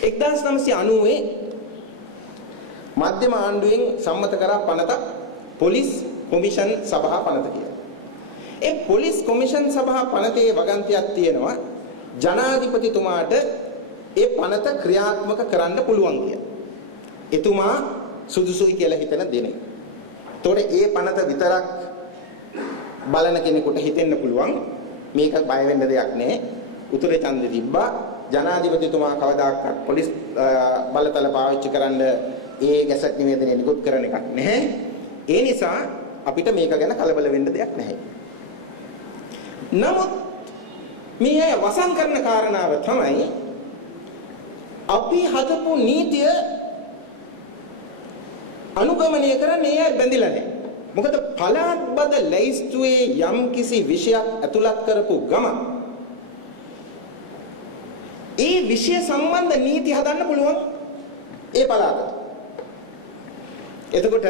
1990 මධ්‍යම ආණ්ඩුවෙන් සම්මත කරා පනත පොලිස් කොමිෂන් සභා පනත කියලා. ඒ පොලිස් කොමිෂන් සභා පනතේ වගන්තියක් තියෙනවා ජනාධිපතිතුමාට ඒ පනත ක්‍රියාත්මක කරන්න පුළුවන් කියලා. එතුමා සුදුසුයි කියලා හිතන දෙනේ. ඒතකොට ඒ පනත විතරක් බලන කෙනෙකුට හිතෙන්න පුළුවන් මේක බය වෙන්න දෙයක් නැහැ. උතුරේ ඡන්දෙ තිබ්බා ජනාධිපතිතුමා කවදාකවත් පොලිස් බලතල පාවිච්චි කරන්න ඒ ගැසට් නිවේදනය නිකුත් කරන එකක් නැහැ. ඒ නිසා අපිට මේක ගැන කලබල වෙන්න දෙයක් නැහැ. නමුත් මේ වසන් කරන කාරණාව තමයි අපි හදපු නීතිය අනුගමනය කරන්නේ ඒ බැඳිලා නැහැ. මොකද පළාත් බද ලැයිස්තුවේ යම් කිසි විෂයක් ඇතුළත් කරපු ගම ඒ විෂය සම්බන්ධ නීති හදන්න පුළුවන් ඒ පළාතට. එතකොට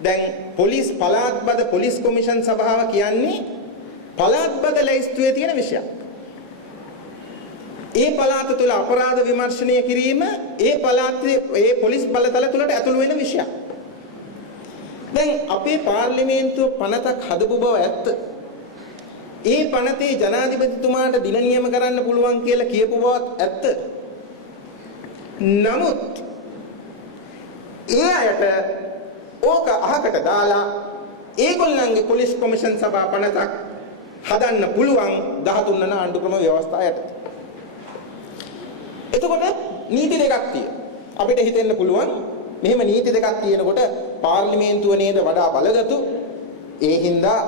දැන් පොලිස් පළාත් බද පොලිස් කොමිෂන් සභාව කියන්නේ පළාත් බද ලැයිස්තුවේ තියෙන විෂයක්. ඒ පළාත තුළ අපරාධ විමර්ශනය කිරීම ඒ පළාතේ ඒ පොලිස් බලතල තුළට ඇතුළු වෙන විෂයක්. දැන් අපේ පාර්ලිමේන්තුව පනතක් හදපු බව ඇත්ත. ඒ පනතේ ජනාධිපතිතුමාට දින නියම කරන්න පුළුවන් කියලා කියපු බවත් ඇත්ත. නමුත් ඒ අයට ඕක අහකට දාලා ඒගොල්ලන්ගේ පොලිස් කොමිෂන් සභා පනතක් හදන්න පුළුවන් 13 වන ආණ්ඩු ක්‍රම ව්‍යවස්ථාව යටතේ. එතකොට නීති දෙකක් තියෙනවා. අපිට හිතෙන්න පුළුවන් මෙහෙම නීති දෙකක් තියෙනකොට පාර්ලිමේන්තුව නේද වඩා බලගතු. ඒ හින්දා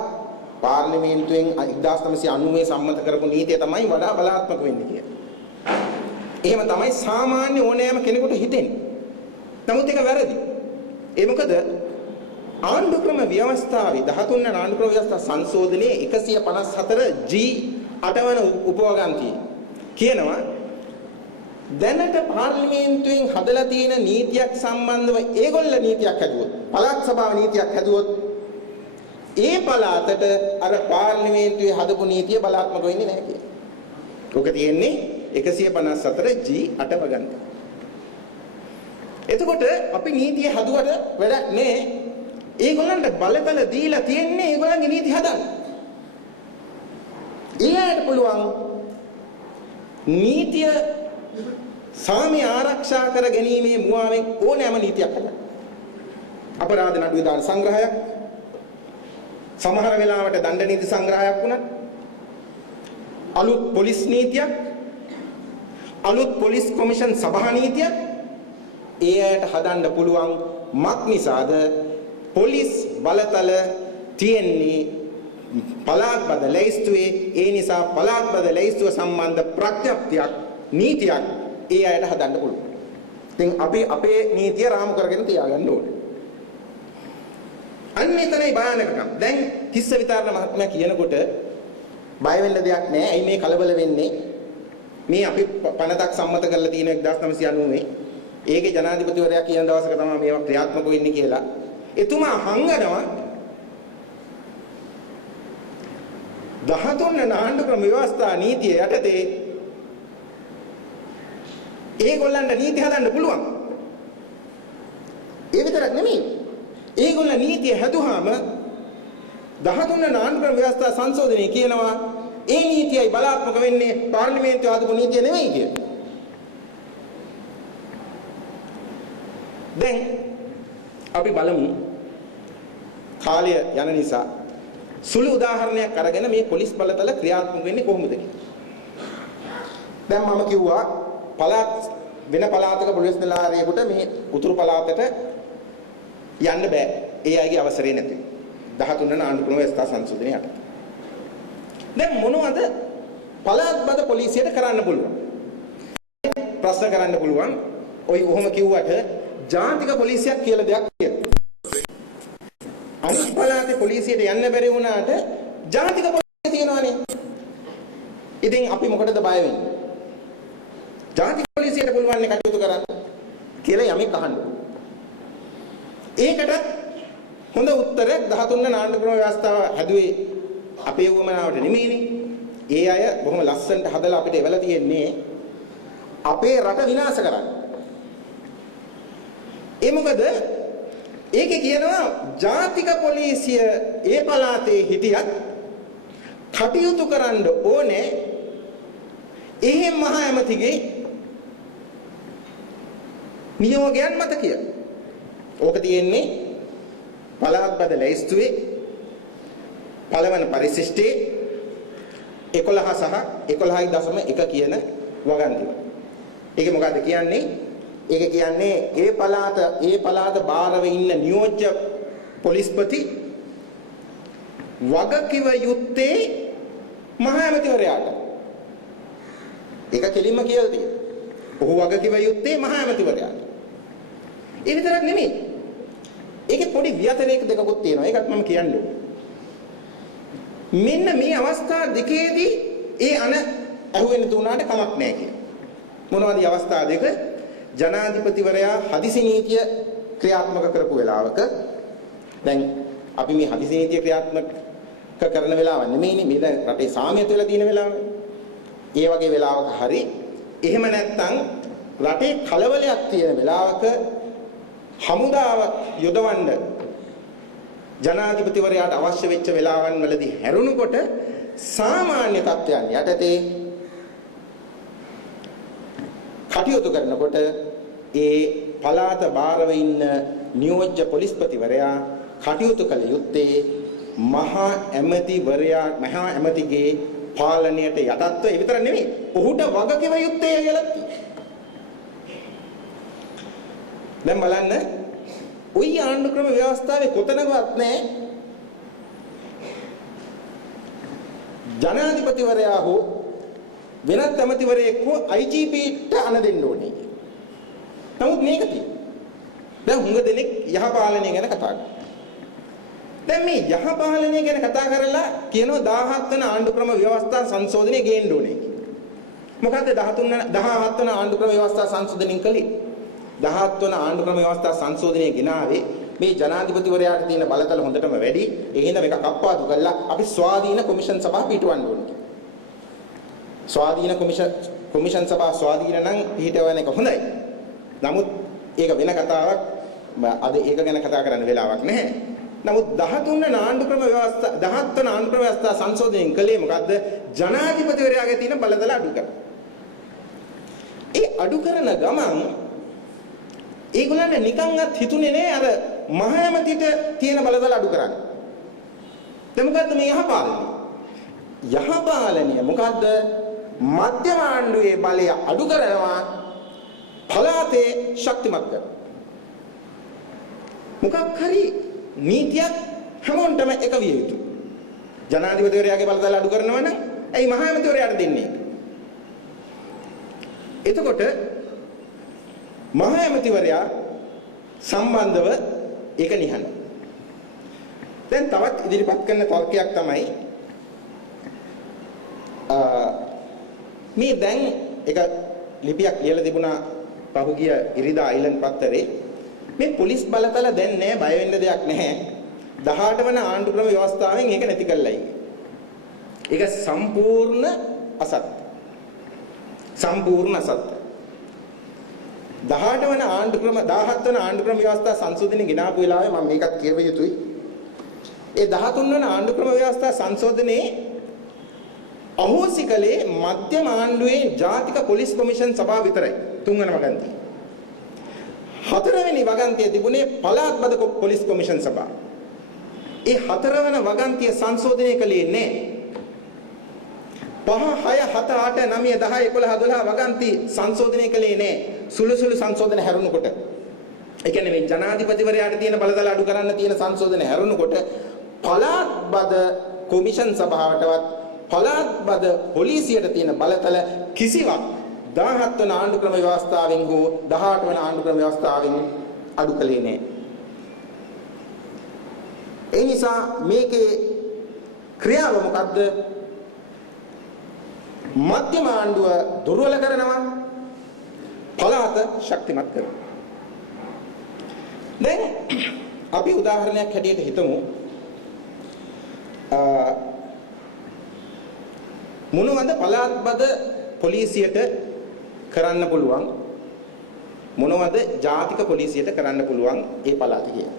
පාර්ලිමේන්තුවෙන් 1990 සම්මත කරපු නීතිය තමයි වඩා බලාත්මක වෙන්නේ කියලා. එහෙම තමයි සාමාන්‍ය ඕනෑම කෙනෙකුට හිතෙන්නේ. නමුත් ඒක වැරදි. ඒ මොකද ආණ්ඩු ක්‍රම ව්‍යවස්ථාවේ 13 වන ආණ්ඩු ක්‍රම ව්‍යවස්ථා සංශෝධනයේ 154 G 8 වන උපවගන්තිය කියනවා දැනට පාර්ලිමේන්තුවෙන් හදලා තියෙන නීතියක් සම්බන්ධව ඒගොල්ල නීතියක් හැදුවොත් පළාත් සභාව නීතියක් හැදුවොත් ඒ පළාතට අර පාර්ලිමේන්තුවේ හදපු නීතිය බලාත්මක වෙන්නේ නැහැ කියලා. ඔක තියෙන්නේ 154 G 8 වගන්තිය. එතකොට අපි නීතිය හදුවට වැඩක් නැහැ. ඒගොල්ලන්ට බලතල දීලා තියෙන්නේ ඒගොල්ලන්ගේ නීති හදන්න. ඊළඟට පුළුවන් නීතිය සාමය ආරක්ෂා කර ගැනීමේ මුවාවෙන් ඕනෑම නීතියක් හදන්න. අපරාධ නඩු විධාන සංග්‍රහයක් සමහර වෙලාවට දණ්ඩ නීති සංග්‍රහයක් වුණත් අලුත් පොලිස් නීතියක් අලුත් පොලිස් කොමිෂන් සභා නීතියක් ඒ අයට හදන්න පුළුවන් මක් නිසාද පොලිස් බලතල තියෙන්නේ පළාත් බද ලැයිස්තුවේ ඒ නිසා පළාත් බද ලැයිස්තුව සම්බන්ධ ප්‍රඥප්තියක් නීතියක් ඒ අයට හදන්න පුළුවන්. ඉතින් අපි අපේ නීතිය රාමු කරගෙන තියාගන්න ඕනේ. අන්න එතනයි භයානකකම. දැන් තිස්ස විතරන මහත්මයා කියනකොට බය වෙන්න දෙයක් නැහැ. ඇයි මේ කලබල වෙන්නේ? මේ අපි පනතක් සම්මත කරලා තියෙන 1990 ඒකේ ජනාධිපතිවරයා කියන දවසක තමයි මේවා ක්‍රියාත්මක වෙන්නේ කියලා. එතුමා හංගනවා 13 වන ආණ්ඩු ක්‍රම ව්‍යවස්ථා නීතිය යටතේ ඒගොල්ලන්ට නීති හදන්න පුළුවන්. ඒ විතරක් නෙමෙයි. ඒගොල්ලන් නීතිය හැදුවාම 13 වන ආණ්ඩු ක්‍රම ව්‍යවස්ථා සංශෝධනය කියනවා ඒ නීතියයි බලාත්මක වෙන්නේ පාර්ලිමේන්තුව හදපු නීතිය නෙමෙයි කියලා. දැන් අපි බලමු කාලය යන නිසා සුළු උදාහරණයක් අරගෙන මේ පොලිස් බලතල ක්‍රියාත්මක වෙන්නේ කොහොමද කියලා. දැන් මම කිව්වා පළාත් වෙන පළාතක පොලිස් නිලධාරියෙකුට මේ උතුරු පළාතට යන්න බෑ. ඒ අයගේ අවසරය නැති. 13 වන ආණ්ඩු ක්‍රම ව්‍යවස්ථා සංශෝධනය යටතේ. දැන් මොනවද පළාත් බද පොලිසියට කරන්න පුළුවන්? ප්‍රශ්න කරන්න පුළුවන්. ඔය ඔහොම කිව්වට ජාතික පොලිසියක් කියලා දෙයක් තියෙනවා. අනිත් පළාතේ පොලිසියට යන්න බැරි වුණාට ජාතික පොලිසිය තියෙනවානේ. ඉතින් අපි මොකටද බය වෙන්නේ? ජාතික පොලිසියට පුළුවන් නේ කටයුතු කරන්න කියලා යමෙක් අහනවා. ඒකට හොඳ උත්තරයක් 13 වන ආණ්ඩු ක්‍රම ව්‍යවස්ථාව හැදුවේ අපේ වමනාවට නෙමෙයිනේ. ඒ අය බොහොම ලස්සනට හදලා අපිට එවලා තියෙන්නේ අපේ රට විනාශ කරන්නේ. ඒ මොකද ඒකේ කියනවා ජාතික පොලිසිය ඒ පළාතේ හිටියත් කටයුතු කරන්න ඕනේ එහෙම මහ ඇමතිගේ නියෝගයන් මත කියලා. ඕක තියෙන්නේ පළාත් බද ලැයිස්තුවේ පළවන පරිශිෂ්ටයේ 11 සහ 11.1 කියන වගන්තිය. ඒක මොකද්ද කියන්නේ? ඒක කියන්නේ ඒ පළාත බාරව ඉන්න නියෝජ්‍ය පොලිස්පති වගකිව යුත්තේ මහ ඇමතිවරයාට. ඒක කෙලින්ම කියලා තියෙනවා. ඔහු වගකිව යුත්තේ මහ ඇමතිවරයාට. ඒ විතරක් නෙමෙයි. ඒකේ පොඩි ව්‍යතරේක දෙකකුත් තියෙනවා. ඒකත් මම කියන්නේ. මෙන්න මේ අවස්ථා දෙකේදී ඒ ඇහුවෙන තුනට කමක් නැහැ කියලා. මොනවද මේ අවස්ථා දෙක? ජනාධිපතිවරයා හදිසි නීතිය ක්‍රියාත්මක කරපු වෙලාවක දැන් අපි මේ හදිසි නීතිය ක්‍රියාත්මක කරන වෙලාව නෙමෙයිනේ මේ දැන් රටේ සාමයත් වෙලා තියෙන වෙලාව. ඒ වගේ වෙලාවක හරි එහෙම නැත්නම් රටේ කලබලයක් තියෙන වෙලාවක හමුදාව යොදවන්න ජනාධිපතිවරයාට අවශ්‍ය වෙච්ච වෙලාවන් වලදී හැරුණකොට සාමාන්‍ය තත්ත්වයන් යටතේ කටයුතු කරනකොට ඒ පළාත බාරව ඉන්න නියෝජ්‍ය පොලිස්පතිවරයා කටයුතු කළ යුත්තේ මහා ඇමතිගේ පාලනයට යටත්ව ඒ විතර නෙමෙයි ඔහුට වගකිව යුත්තේ කියලා. දැන් බලන්න ওই ආණ්ඩුක්‍රම ව්‍යවස්ථාවේ කොතනකවත් නැහැ ජනාධිපතිවරයා හෝ වෙනත් ඇමතිවරයෙක් හෝ IGPට අණ දෙන්න ඕනේ. නමුත් මේක තියෙනවා. දැන් හුඟ දෙනෙක් යහපාලනය ගැන කතා කරනවා. දැන් මේ යහපාලනය ගැන කතා කරලා කියනවා 17 වන ආණ්ඩුක්‍රම ව්‍යවස්ථා සංශෝධනය ගේන්න ඕනේ කියලා. මොකද්ද 17 වන ආණ්ඩුක්‍රම ව්‍යවස්ථා සංශෝධනයෙන් කළේ? 17 වන ආණ්ඩුක්‍රම ව්‍යවස්ථා සංශෝධනය ගෙනාවේ මේ ජනාධිපතිවරයාට තියෙන බලතල හොඳටම වැඩි. ඒ හින්දා මේක කප්පාදු කරලා අපි ස්වාධීන කොමිෂන් සභාව පිටවන්න ඕනේ. ස්වාධීන කොමිෂන් සභාව ස්වාධීන නම් පිටවන එක හොඳයි. නමුත් ඒක වෙන කතාවක්. අද ඒක ගැන කතා කරන්න වෙලාවක් නැහැ. නමුත් 13 වන ආණ්ඩුක්‍රම ව්‍යවස්ථා 17 වන ආණ්ඩුක්‍රම ව්‍යවස්ථා සංශෝධනයෙන් කළේ මොකද්ද? ජනාධිපතිවරයාගේ තියෙන බලතල අඩු කරන. ඒ අඩු කරන ගමන් ඒගොල්ලන්ට නිකන්වත් හිතුනේ නෑ අර මහ ඇමතිට තියෙන බලතල අඩු කරන්න. දැන් මොකද්ද මේ යහපාලනය? යහපාලනය මොකද්ද? මධ්‍යම ආණ්ඩුවේ බලය අඩු කරනවා පළාතේ ශක්තිමත් කරනවා. මොකක් හරි නීතියක් හැමෝටම එක විය යුතුයි. ජනාධිපතිවරයාගේ බලතල අඩු කරනවා නම් ඇයි මහ ඇමතිවරයාට දෙන්නේ? එතකොට මහ ඇමතිවරයා සම්බන්ධව ඒක නිහඬ. දැන් තවත් ඉදිරිපත් කරන තර්කයක් තමයි මේ දැන් එක ලිපියක් ලියලා තිබුණා පහුගිය ඉරිදා අයිලන්ඩ් පත්තරේ මේ පොලිස් බලතල දැන් නෑ බය වෙන්න දෙයක් නැහැ 18 වන ආණ්ඩුක්‍රම ව්‍යවස්ථාවෙන් ඒක නැති කළයි. ඒක සම්පූර්ණ අසත්‍ය. සම්පූර්ණ අසත්‍ය. 17 වන ආණ්ඩුක්‍රම 17 වන ආණ්ඩුක්‍රම ව්‍යවස්ථා සංශෝධනය ගෙනාපු වෙලාවේ මම මේකත් කියව යුතුයි. ඒ 13 වන ආණ්ඩුක්‍රම ව්‍යවස්ථා සංශෝධනයේ අහෝසි කළේ මධ්‍යම ආණ්ඩුවේ ජාතික පොලිස් කොමිෂන් සභාව විතරයි. 3 වන වගන්තිය. 4 වෙනි වගන්තිය තිබුණේ පළාත් බද පොලිස් කොමිෂන් සභාව. ඒ 4 වන වගන්තිය සංශෝධනය කළේ නැහැ. 5 6 7 8 9 10 11 12 වගන්ති සංශෝධනය කළේ නැහැ. සුළු සංශෝධන හැරුණකොට ඒ කියන්නේ මේ ජනාධිපතිවරයාට තියෙන බලතල අඩු කරන්න තියෙන සංශෝධන හැරුණකොට පළාත් බද කොමිෂන් සභාවටවත් පළාත් බද පොලිසියට තියෙන බලතල කිසිවක් 17 වන ආණ්ඩුක්‍රම ව්‍යවස්ථාවෙන් හෝ 18 වන ආණ්ඩුක්‍රම ව්‍යවස්ථාවෙන් අඩු කළේ නැහැ. ඒ නිසා මේකේ ක්‍රියාව මොකද්ද? මධ්‍යම ආණ්ඩුව දුර්වල කරනවා පළාත ශක්තිමත් කරනවා. දැන් අපි උදාහරණයක් හැටියට හිතමු මොනවද පළාත් බද පොලිසියට කරන්න පුළුවන් මොනවද ජාතික පොලිසියට කරන්න පුළුවන් ඒ පළාතේ කියලා.